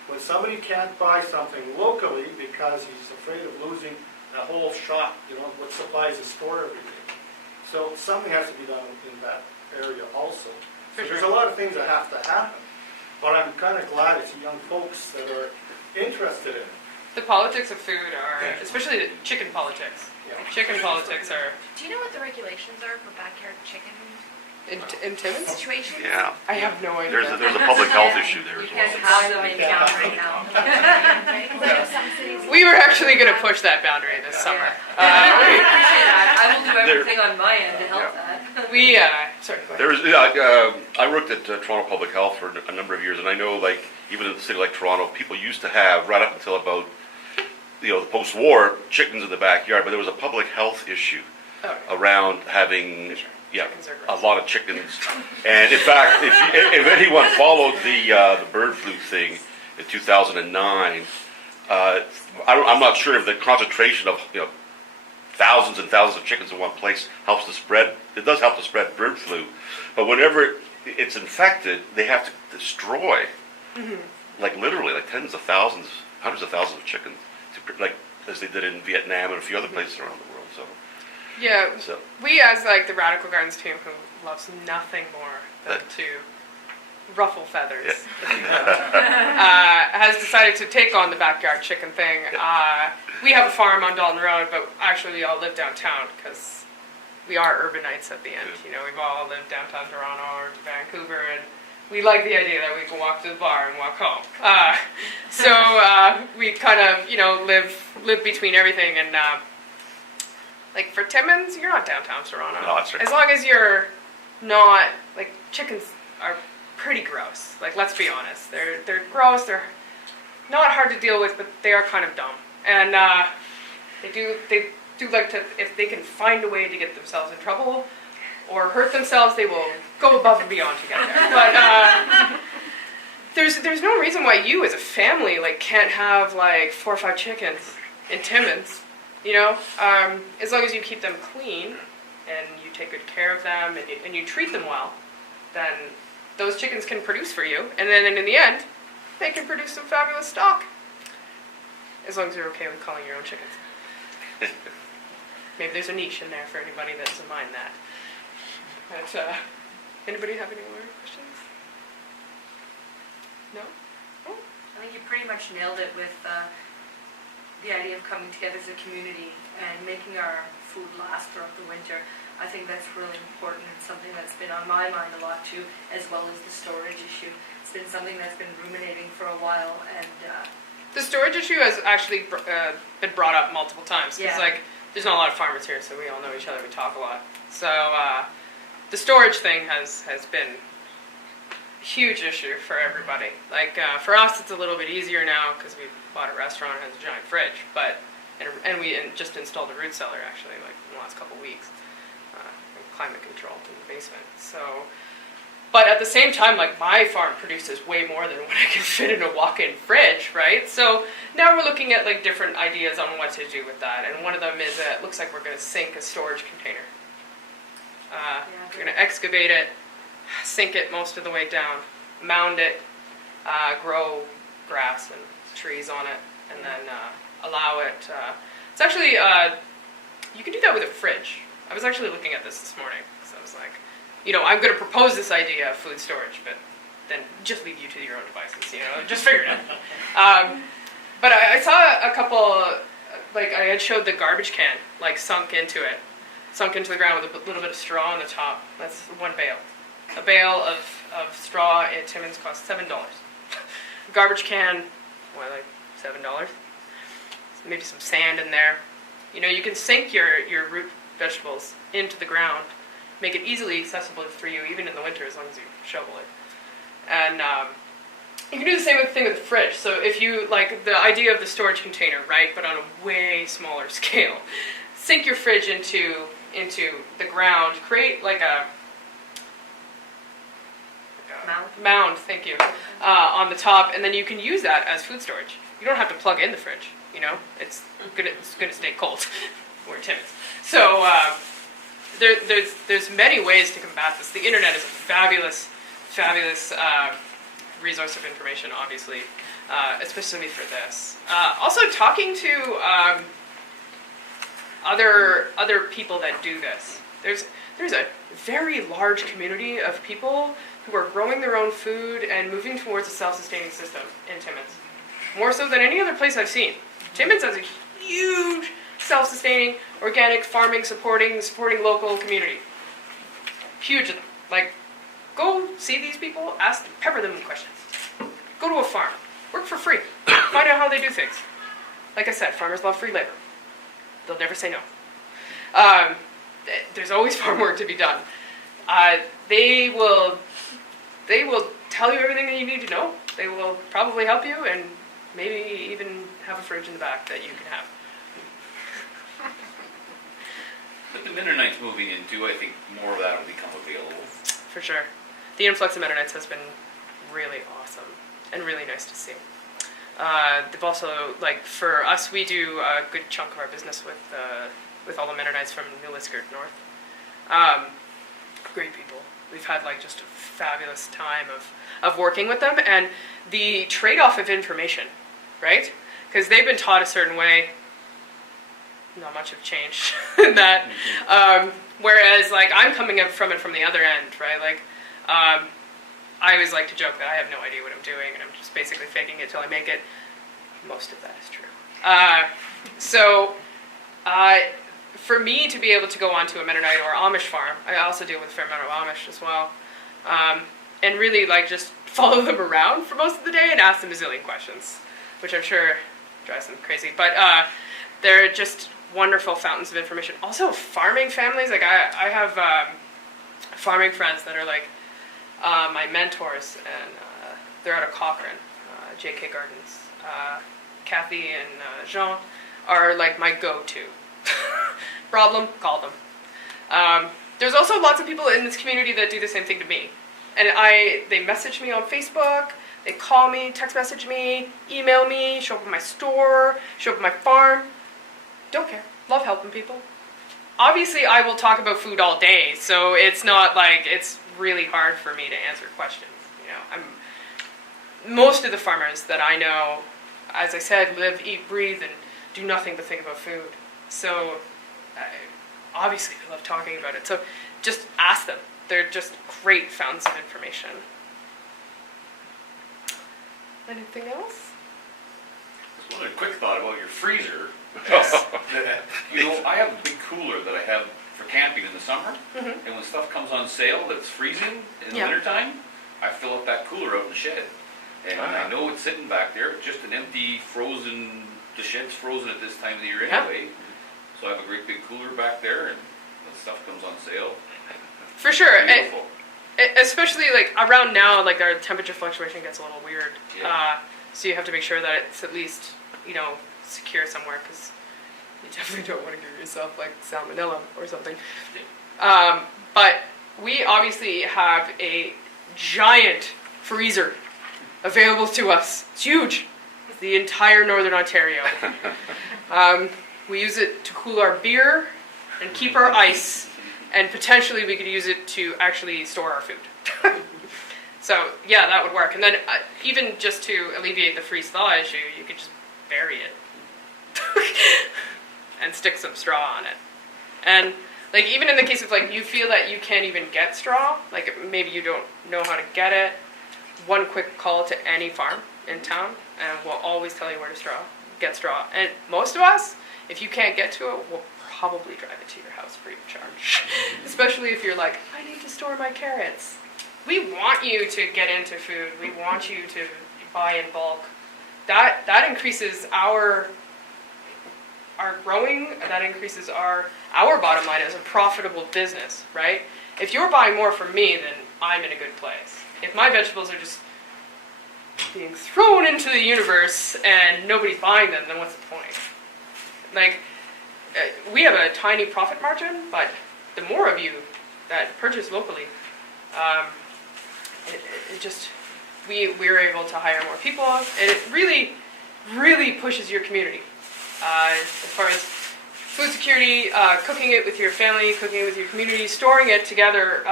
When somebody can't buy something locally because he's afraid of losing a whole shop, what supplies his store every day. So something has to be done in that area also. So there's a lot of things that have to happen. But I'm kind of glad it's young folks that are interested in it. The politics of food are, especially the chicken politics. Yeah. Chicken politics are Do you know what the regulations are for backyard chicken in Timmins. situations? Yeah. I have no idea. There's a public health issue there as You can't well. have them in town right now. Right? Some cities- We were actually going to push that boundary this summer. I appreciate that. I will do everything on my end to help that. Sorry, go ahead. I worked at Toronto Public Health for a number of years, and I know, like, even in a city like Toronto, people used to have, right up until about, the post-war, chickens in the backyard, but there was a public health issue around having, Chickens are a gross. lot of chickens. And in fact, if anyone followed the bird flu thing in 2009, I'm not sure if the concentration of, thousands and thousands of chickens in one place helps to spread. It does help to spread bird flu, but whenever it's infected, they have to destroy, like literally, like tens of thousands, hundreds of thousands of chickens, like as they did in Vietnam and a few other places around the world. So We as like the Radical Gardens team, who loves nothing more than to ruffle feathers, has decided to take on the backyard chicken thing. We have a farm on Dalton Road, but actually we all live downtown because we are urbanites at the end. We've all lived downtown Toronto or to Vancouver, and we like the idea that we can walk to the bar and walk home. So we kind of, live between everything. And like for Timmins, you're not downtown Toronto. No, that's right. As long as you're not, like, chickens are pretty gross. Like, let's be honest. They're gross. They're not hard to deal with, but they are kind of dumb. And they do like to, if they can find a way to get themselves in trouble or hurt themselves, they will go above and beyond to get there. But there's no reason why you as a family can't have 4 or 5 chickens in Timmins. As long as you keep them clean and you take good care of them and you treat them well, then those chickens can produce for you. And then in the end, they can produce some fabulous stock. As long as you're okay with calling your own chickens. Maybe there's a niche in there for anybody that doesn't mind that. But, anybody have any more questions? No? I think you pretty much nailed it with the idea of coming together as a community and making our food last throughout the winter. I think that's really important and something that's been on my mind a lot too, as well as the storage issue. It's been something that's been ruminating for a while, and The storage issue has actually been brought up multiple times. Because, Yeah. like, there's not a lot of farmers here, so we all know each other. We talk a lot. So the storage thing has been a huge issue for everybody. Like, for us, it's a little bit easier now because we bought a restaurant and has a giant fridge. And we just installed a root cellar, actually, like, in the last couple weeks. And climate control in the basement. So... But at the same time, like, my farm produces way more than what I can fit in a walk-in fridge, right? So now we're looking at, like, different ideas on what to do with that. And one of them is it looks like we're going to sink a storage container. We're going to excavate it, sink it most of the way down, mound it, grow grass and trees on it, and then allow it. It's actually, you can do that with a fridge. I was actually looking at this morning, because I was like, you know, I'm going to propose this idea of food storage, but then just leave you to your own devices, you know, just figure it out. But I saw a couple, like, I had showed the garbage can, like, sunk into the ground with a little bit of straw on the top. That's one bale. A bale of straw at Timmins costs $7. Garbage can, what, like $7? Maybe some sand in there. You know, you can sink your root vegetables into the ground, make it easily accessible for you, even in the winter, as long as you shovel it. And you can do the same thing with the fridge. So if you, like, the idea of the storage container, right, but on a way smaller scale, sink your fridge into the ground, create like a mound, thank you, on the top, and then you can use that as food storage. You don't have to plug in the fridge, you know, it's gonna stay cold. We're in Timmins. So there's many ways to combat this. The internet is a fabulous resource of information, obviously, especially for this. Also, talking to other people that do this. There's a very large community of people who are growing their own food and moving towards a self-sustaining system in Timmins. More so than any other place I've seen. Timmins has a huge self-sustaining, organic farming, supporting local community. Huge of them. Like, go see these people, ask them, pepper them with questions. Go to a farm, work for free, find out how they do things. Like I said, farmers love free labor. They'll never say no. There's always farm work to be done. They will tell you everything that you need to know. They will probably help you and maybe even have a fridge in the back that you can have. With the Mennonites moving in too, I think more of that will become available. For sure. The influx of Mennonites has been really awesome and really nice to see. They've also, like, for us, we do a good chunk of our business with all the Mennonites from New Liskeard North. Great people. We've had, like, just a fabulous time of working with them, and the trade-off of information, right? Because they've been taught a certain way. Not much have changed in that. Whereas, like, I'm coming up from it from the other end, right? Like, I always like to joke that I have no idea what I'm doing, and I'm just basically faking it till I make it. Most of that is true. For me to be able to go onto a Mennonite or Amish farm, I also deal with a fair amount of Amish as well, and really, like, just follow them around for most of the day and ask them a zillion questions, which I'm sure drives them crazy. But they're just wonderful fountains of information. Also, farming families, like, I have farming friends that are, like, my mentors, and they're out of Cochrane, JK Gardens. Kathy and Jean are, like, my go-to. Problem, call them. There's also lots of people in this community that do the same thing to me. And they message me on Facebook, they call me, text message me, email me, show up at my store, show up at my farm. Don't care. Love helping people. Obviously, I will talk about food all day, so it's not like it's really hard for me to answer questions. You know, most of the farmers that I know, as I said, live, eat, breathe, and do nothing but think about food. So, obviously, they love talking about it. So, just ask them. They're just great fountains of information. Anything else? Well, a quick thought about your freezer. Yes. You know, I have a big cooler that I have for camping in the summer, Mhm. and when stuff comes on sale that's freezing in the Yeah. wintertime, I fill up that cooler out in the shed. And I know it's sitting back there, just an empty, frozen, the shed's frozen at this time of the year Yeah. anyway. So I have a great big cooler back there, and when stuff comes on sale, For sure. beautiful. Especially like around now, like our temperature fluctuation gets a little weird. Yeah. So you have to make sure that it's at least, secure somewhere, because you definitely don't want to give yourself like salmonella or something. But we obviously have a giant freezer available to us. It's huge. It's the entire Northern Ontario. We use it to cool our beer and keep our ice, and potentially we could use it to actually store our food. So yeah, that would work. And then even just to alleviate the freeze-thaw issue, you could just bury it and stick some straw on it. And like even in the case of like you feel that you can't even get straw, like maybe you don't know how to get it, one quick call to any farm in town and we'll always tell you where to get straw. And most of us, if you can't get to it, we'll probably drive it to your house free of charge. Especially if you're like, I need to store my carrots. We want you to get into food. We want you to buy in bulk. That increases our growing. That increases our bottom line as a profitable business, right? If you're buying more from me, then I'm in a good place. If my vegetables are just being thrown into the universe and nobody's buying them, then what's the point? Like, we have a tiny profit margin, but the more of you that purchase locally, we're able to hire more people, and it really, really pushes your community. As far as food security, cooking it with your family, cooking it with your community, storing it together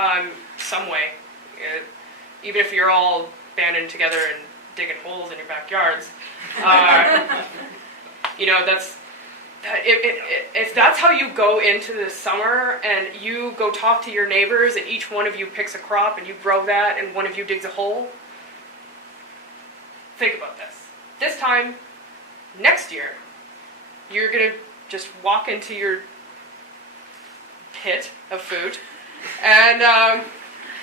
some way. Even if you're all banded together and digging holes in your backyards, if that's how you go into the summer and you go talk to your neighbors and each one of you picks a crop and you grow that and one of you digs a hole, think about this. This time next year, you're going to just walk into your pit of food and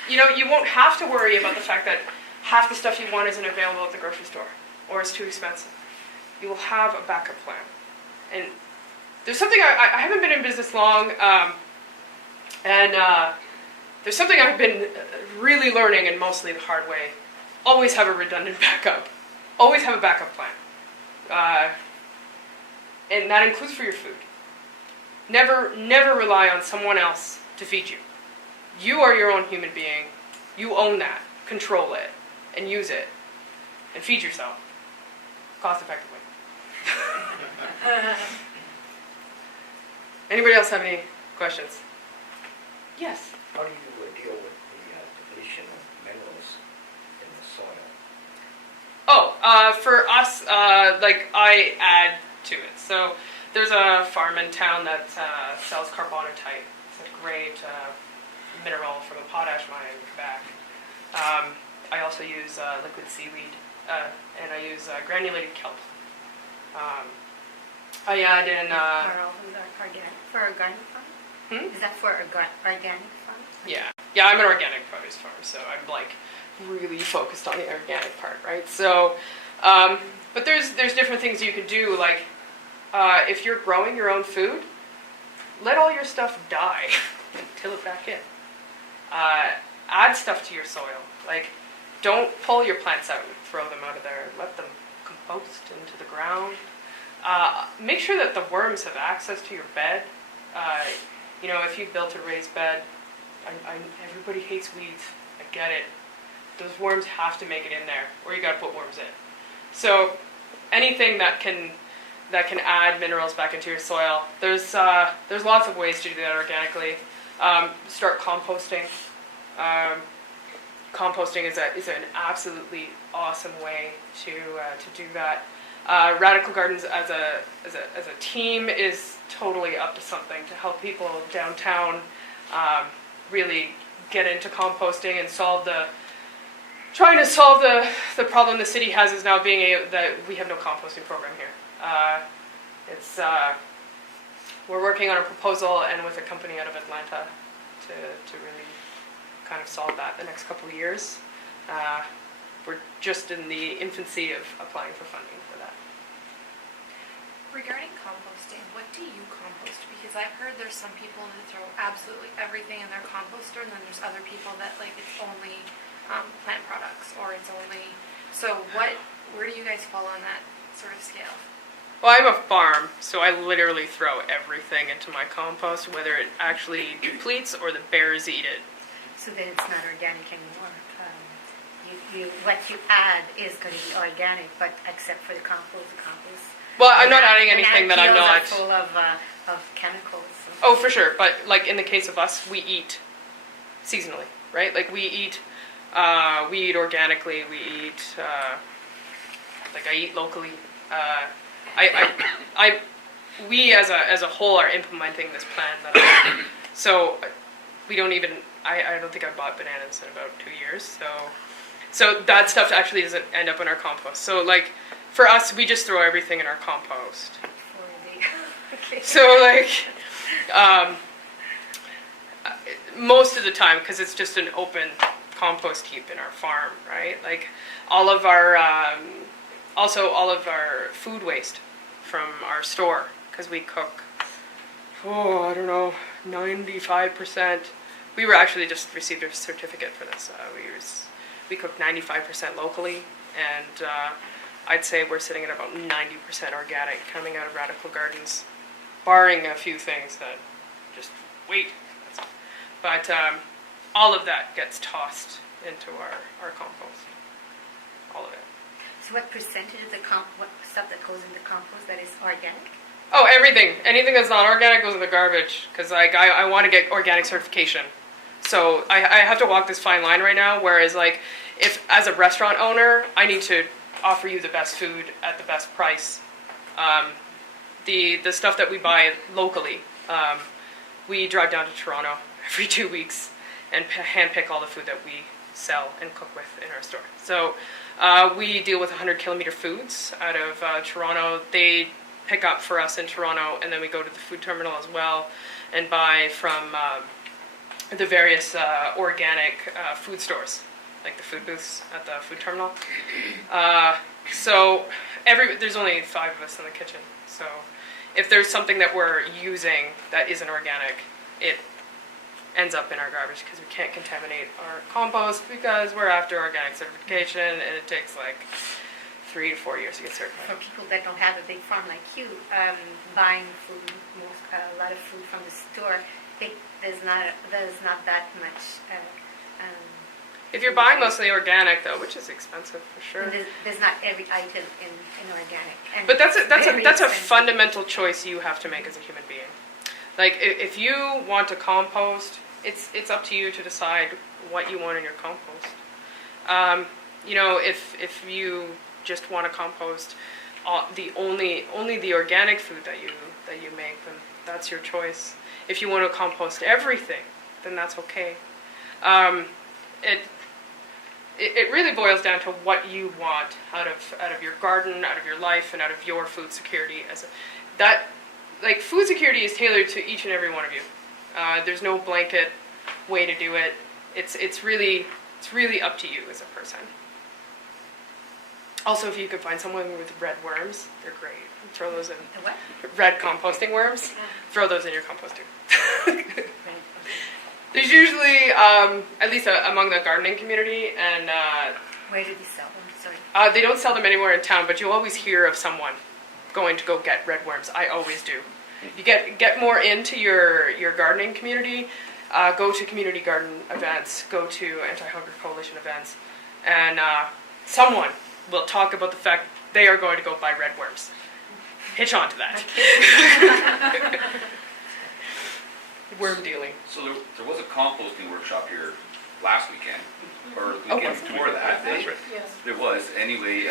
you won't have to worry about the fact that half the stuff you want isn't available at the grocery store or it's too expensive. You will have a backup plan. And there's something, I haven't been in business long, and there's something I've been really learning, and mostly the hard way. Always have a redundant backup. Always have a backup plan. And that includes for your food. Never rely on someone else to feed you. You are your own human being. You own that. Control it. And use it. And feed yourself. Cost effectively. Anybody else have any questions? Yes. How do you deal with the depletion of minerals in the soil? For us, I add to it. So there's a farm in town that sells carbonatite. It's a great mineral from a potash mine in Quebec. I also use liquid seaweed, and I use granulated kelp. I add in... For organic farm? Is that for organic farm? Yeah, I'm an organic produce farm, so I'm like really focused on the organic part, right? So, but there's different things you can do, like if you're growing your own food, let all your stuff die and till it back in. Add stuff to your soil, like don't pull your plants out and throw them out of there. Let them compost into the ground. Make sure that the worms have access to your bed. If you built a raised bed, everybody hates weeds. I get it. Those worms have to make it in there, or you got to put worms in. So anything that can add minerals back into your soil. There's lots of ways to do that organically. Start composting. Composting is an absolutely awesome way to do that. Radical Gardens as a team is totally up to something to help people downtown really get into composting and trying to solve the problem the city has is now that we have no composting program here. It's we're working on a proposal and with a company out of Atlanta to really kind of solve that the next couple of years. We're just in the infancy of applying for funding for that. Regarding composting, what do you compost? Because I've heard there's some people who throw absolutely everything in their composter, and then there's other people that like it's only plant products, or it's only. So where do you guys fall on that sort of scale? Well, I'm a farm, so I literally throw everything into my compost, whether it actually depletes or the bears eat it. So then it's not organic anymore. What you add is going to be organic, but except for the compost. Well, I'm not adding anything that I'm not. Are full of chemicals. Oh, for sure. But like in the case of us, we eat seasonally, right? Like we eat organically. We eat like I eat locally. We as a whole are implementing this plan that so we don't even. I don't think I've bought bananas in about 2 years. So that stuff actually doesn't end up in our compost. So like for us, we just throw everything in our compost. Okay. So like most of the time, because it's just an open compost heap in our farm, right? Like all of our food waste from our store, because we cook. I don't know, 95%. We were actually just received a certificate for this. We cook 95% locally, and I'd say we're sitting at about 90% organic coming out of Radical Gardens, barring a few things that just wait. But all of that gets tossed into our compost. All of it. So what percentage of what stuff that goes in the compost that is organic? Oh, everything. Anything that's not organic goes in the garbage, because like I want to get organic certification. So I have to walk this fine line right now, whereas like if as a restaurant owner, I need to offer you the best food at the best price. The stuff that we buy locally, we drive down to Toronto every 2 weeks and handpick all the food that we sell and cook with in our store. So we deal with 100-kilometer foods out of Toronto. They pick up for us in Toronto, and then we go to the food terminal as well and buy from the various organic food stores, like the food booths at the food terminal. So there's only 5 of us in the kitchen. So if there's something that we're using that isn't organic, it ends up in our garbage because we can't contaminate our compost because we're after organic certification, and it takes like 3 to 4 years to get certified. For people that don't have a big farm like you, buying food, a lot of food from the store, there's not that much. If you're buying mostly organic, though, which is expensive for sure. There's not every item in organic. And but that's a expensive. fundamental choice you have to make as a human being. Like if you want to compost, it's up to you to decide what you want in your compost. If you just want to compost only the organic food that you make, then that's your choice. If you want to compost everything, then that's okay. It really boils down to what you want out of your garden, out of your life, and out of your food security. Food security is tailored to each and every one of you. There's no blanket way to do it. It's really up to you as a person. Also, if you could find someone with red worms, they're great. Throw those in. The what? Red composting worms. Throw those in your compost too. There's usually, at least among the gardening community, and Where do they sell them? Sorry. they don't sell them anywhere in town, but you'll always hear of someone going to go get red worms. I always do. You get more into your gardening community, go to community garden events, go to anti-hunger coalition events, and someone will talk about the fact they are going to go buy red worms. Hitch on to that. Worm dealing. So there was a composting workshop here last weekend, or the weekend before that. That's right. Yes. There was. Anyway,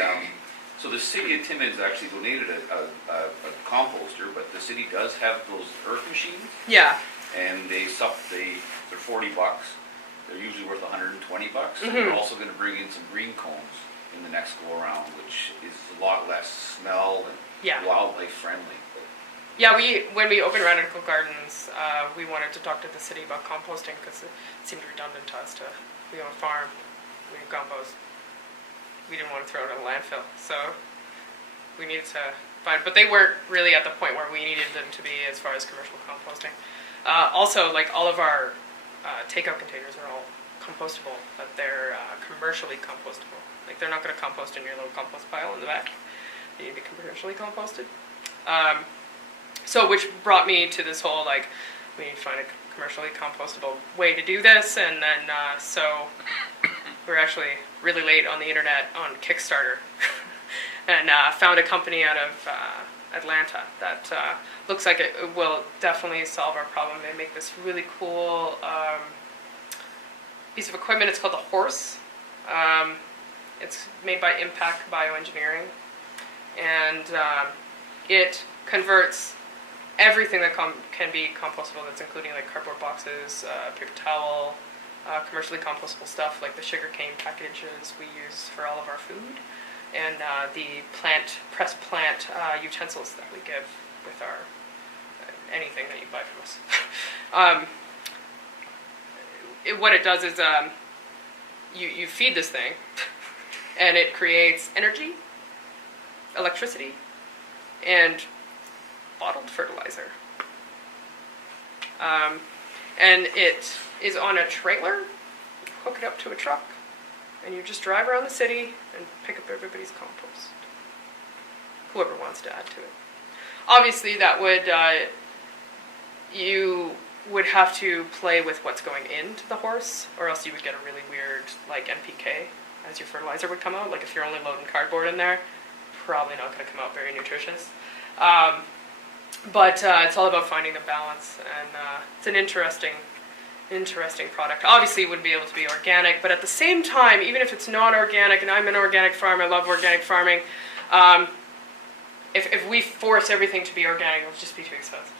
so the city of Timmins actually donated a composter, but the city does have those earth machines, Yeah. and they're $40. They're usually worth $120. Mhm. They're also going to bring in some green cones in the next go around, which is a lot less smell and Yeah. wildlife friendly. Yeah, when we opened Radical Gardens, we wanted to talk to the city about composting because it seemed redundant to us we own a farm, we need compost. We didn't want to throw it in a landfill, so we needed to find, but they weren't really at the point where we needed them to be as far as commercial composting. Also, like all of our takeout containers are all compostable, but they're commercially compostable. Like they're not going to compost in your little compost pile in the back. They need to be commercially composted. So which brought me to this whole, like, we need to find a commercially compostable way to do this, and then so we're actually really late on the internet on Kickstarter and found a company out of Atlanta that looks like it will definitely solve our problem. They make this really cool piece of equipment. It's called the Horse. It's made by Impact Bioengineering, and it converts everything that can be compostable. That's including like cardboard boxes, paper towel, commercially compostable stuff like the sugarcane packages we use for all of our food, and the pressed plant utensils that we give with our anything that you buy from us. What it does is you feed this thing, and it creates energy, electricity, and bottled fertilizer. And it is on a trailer, hook it up to a truck, and you just drive around the city and pick up everybody's compost. Whoever wants to add to it. Obviously that would, you would have to play with what's going into the Horse, or else you would get a really weird, like, NPK as your fertilizer would come out. Like if you're only loading cardboard in there, probably not going to come out very nutritious. But it's all about finding the balance, and it's an interesting product. Obviously it wouldn't be able to be organic, but at the same time, even if it's not organic, and I'm an organic farmer, I love organic farming, if we force everything to be organic, it'll just be too expensive.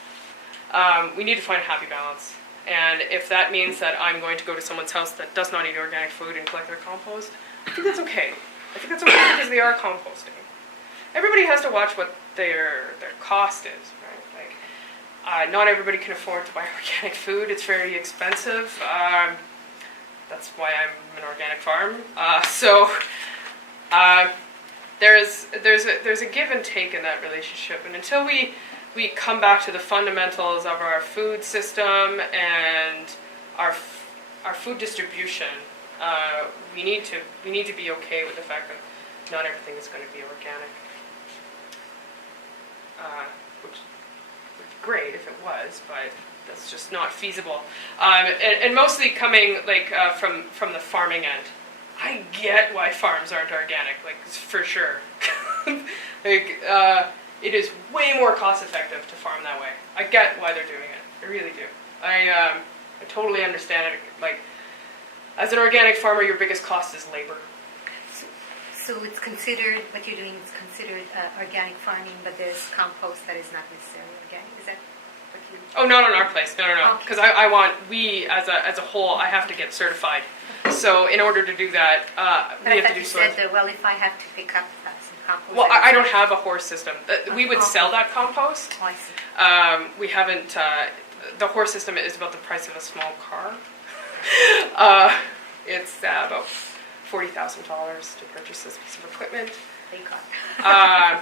We need to find a happy balance, and if that means that I'm going to go to someone's house that does not eat organic food and collect their compost, I think that's okay. I think that's okay because they are composting. Everybody has to watch what their cost is, right? Like, not everybody can afford to buy organic food. It's very expensive. That's why I'm an organic farm. There's a give and take in that relationship, and until we come back to the fundamentals of our food system and our food distribution, we need to be okay with the fact that not everything is going to be organic. Which would be great if it was, but that's just not feasible. And mostly coming like from the farming end. I get why farms aren't organic, like for sure. Like it is way more cost effective to farm that way. I get why they're doing it. I really do. I totally understand it. Like as an organic farmer, your biggest cost is labor. So it's considered, what you're doing is considered organic farming, but there's compost that is not necessarily organic. Is that what you... Oh, not on our place. No. Because we as a whole, I have to get certified. So in order to do that, we have to do you said that, well, if I have to pick up some compost... Well, I don't have a Horse system. We would sell that compost. Oh, I see. We haven't... the Horse system is about the price of a small car. It's about $40,000 to purchase this piece of equipment. Thank God.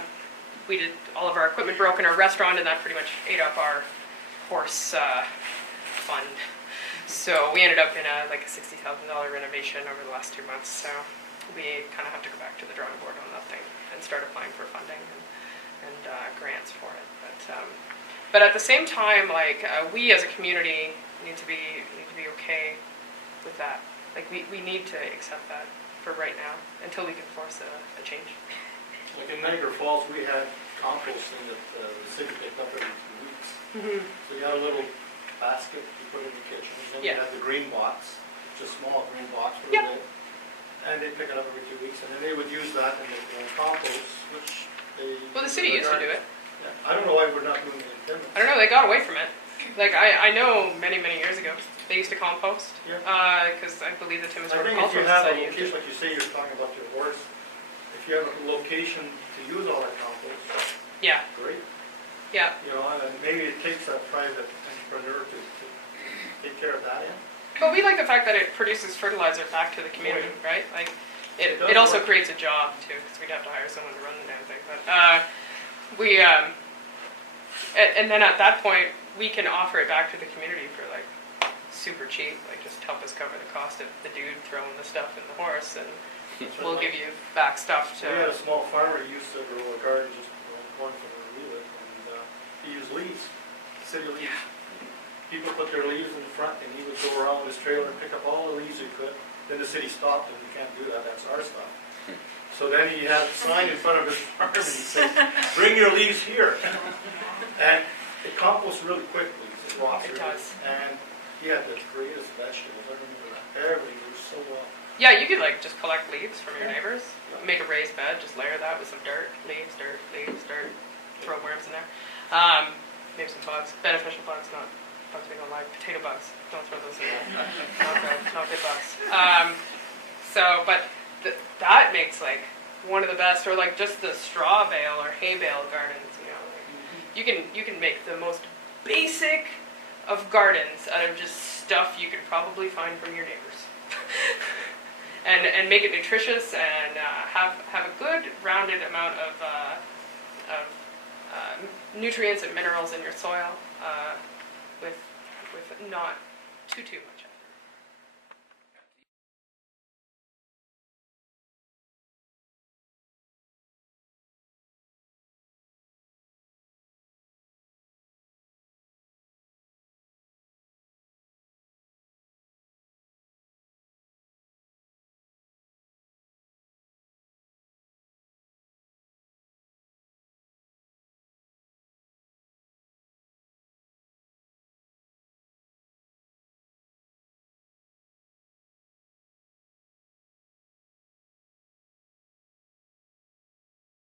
We did all of our equipment broke in our restaurant, and that pretty much ate up our Horse fund. So we ended up in a $60,000 renovation over the last 2 months. So we kind of have to go back to the drawing board on that thing and start applying for funding and grants for it. But at the same time, we as a community need to be okay with that. Like we need to accept that for right now until we can force a change. Like in Niagara Falls, we had composting that the city picked up every 2 weeks. Mm-hmm. So you had a little basket you put in the kitchen, and then you had the green box, just small green box for the lid, and they pick it up every 2 weeks, and then they would use that in the compost, which they... Well, the city used to do it. Yeah. I don't know why we're not doing it in Timmins. I don't know, they got away from it. Like, I know many years ago, they used to compost, because I believe the Timmins I think if Horticultural you have a Society used to. location, like you say, you're talking about your Horse, if you have a location to use all that compost, Yeah, great. yeah. You know, and then maybe it takes a private entrepreneur to take care of that end. But we like the fact that it produces fertilizer back to the community, right? Like, It does it also work. creates a job too, because we'd have to hire someone to run the damn thing. But and then at that point, we can offer it back to the community for like super cheap, like just help us cover the cost of the dude throwing the stuff in the horse, and we'll give you back stuff We had to. a small farmer who used to grow a garden just around the corner from where we live, and he used leaves, city leaves. People put their leaves in the front, and he would go around with his trailer and pick up all the leaves he could. Then the city stopped him, you can't do that, that's our stuff. So then he had a sign in front of his farm, and he said, bring your leaves here. And it composts really quickly, it rots It really. does. And he had the greatest vegetables, I remember that, everything grew so well. Yeah, you could like just collect leaves from your neighbors, make a raised bed, just layer that with some dirt, leaves, dirt, throw worms in there. Maybe some bugs, beneficial bugs, not bugs we don't like, potato bugs. Don't throw those in there. Not good bugs. But that makes like one of the best, or like just the straw bale or hay bale gardens. You know, like, you can make the most basic of gardens out of just stuff you could probably find from your neighbors. And make it nutritious and have a good rounded amount of nutrients and minerals in your soil with not too much.